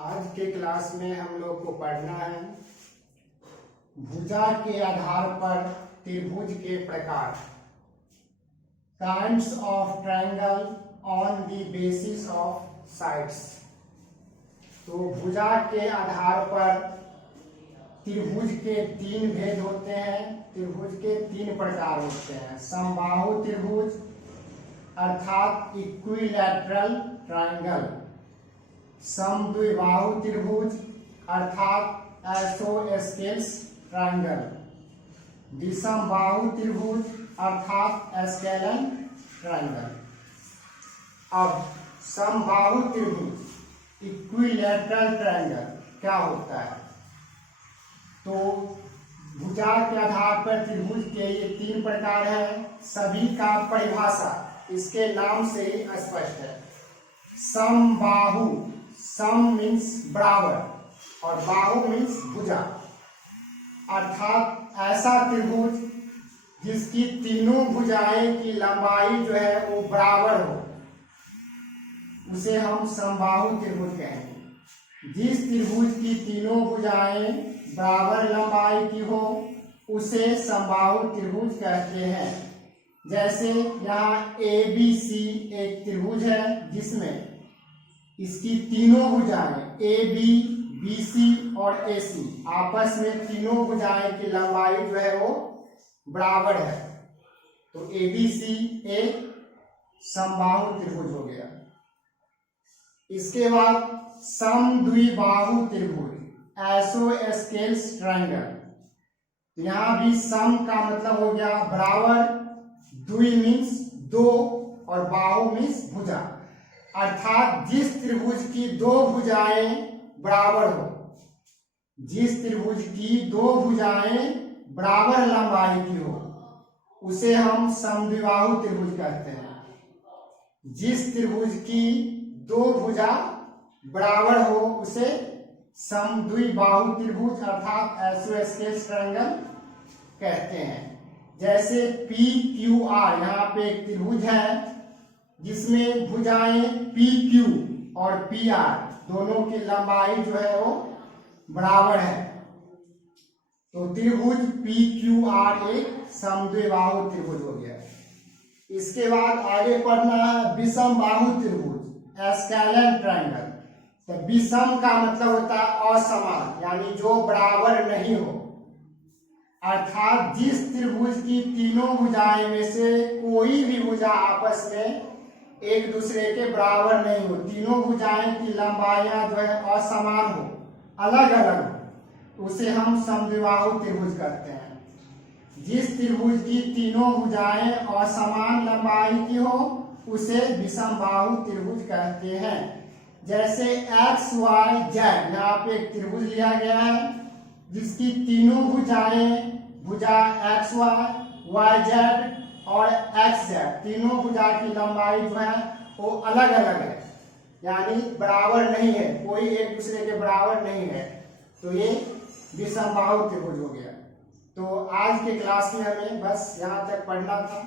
आज के क्लास में हम लोग को पढ़ना है भुजा के आधार पर त्रिभुज के प्रकार, kinds of triangle on the basis of sides. तो भुजा के आधार पर त्रिभुज के तीन भेद होते हैं, त्रिभुज के तीन प्रकार होते हैं। समबाहु त्रिभुज अर्थात इक्विलैटरल ट्रायंगल, समद्विबाहु त्रिभुज अर्थात आइसोस्केलस ट्रायंगल, विषमबाहु त्रिभुज अर्थात स्केलन ट्रायंगल। अब समबाहु त्रिभुज इक्विलैटरल ट्रायंगल क्या होता है? तो भुजा के आधार पर त्रिभुज के ये तीन प्रकार है। सभी का परिभाषा इसके नाम से ही स्पष्ट है। समबाहु, सम मीन्स बराबर और बाहु मीन्स भुजा, अर्थात ऐसा त्रिभुज जिसकी तीनों भुजाएं की लंबाई जो है वो बराबर हो, उसे हम समबाहु त्रिभुज कहेंगे। जिस त्रिभुज की तीनों भुजाएं बराबर लंबाई की हो उसे समबाहु त्रिभुज कहते हैं। जैसे यहाँ ABC एक त्रिभुज है जिसमें इसकी तीनों भुजाएं AB, BC और AC आपस में तीनों भुजाएं की लंबाई जो है वो बराबर है, तो ABC एक समबाहु त्रिभुज हो गया। इसके बाद समद्विबाहु त्रिभुज, आइसोस्केलस ट्रायंगल। यहाँ भी सम का मतलब हो गया बराबर, द्वि मीन्स दो और बाहु मीन्स भुजा, अर्थात जिस त्रिभुज की दो भुजाएं बराबर हो, जिस त्रिभुज की दो भुजाएं बराबर लंबाई की हो उसे हम समद्विबाहु त्रिभुज कहते हैं। जिस त्रिभुज की दो भुजा बराबर हो उसे समद्विबाहु त्रिभुज अर्थात आइसोस्केलस ट्रायंगल कहते हैं। जैसे PQR यहाँ पे एक त्रिभुज है जिसमें भुजाएं PQ और PR दोनों की लंबाई जो है वो बराबर है, तो त्रिभुज PQR एक समद्विबाहु त्रिभुज हो गया। इसके बाद आगे पढ़ना है विषमबाहु त्रिभुज, स्केलन ट्रायंगल। तो विषम का मतलब होता है असमान, यानी जो बराबर नहीं हो, अर्थात जिस त्रिभुज की तीनों भुजाएं में से कोई भी भुजा आपस में एक दूसरे के बराबर नहीं हो, तीनों भुजाएं की लंबाइयां जो है असमान हो, अलग अलग हो, उसे हम समद्विबाहु त्रिभुज कहते हैं। जिस त्रिभुज की तीनों भुजाएं असमान लंबाई की हो उसे विषमबाहु त्रिभुज कहते हैं। जैसे XYZ यहाँ पे एक त्रिभुज लिया गया है जिसकी तीनों भुजाएं, भुजा XY, YZ और XZ, तीनों भुजा की लंबाई जो है वो अलग अलग है, यानी बराबर नहीं है, कोई एक दूसरे के बराबर नहीं है, तो ये विषमबाहु त्रिभुज हो गया। तो आज के क्लास में हमें बस यहाँ तक पढ़ना था।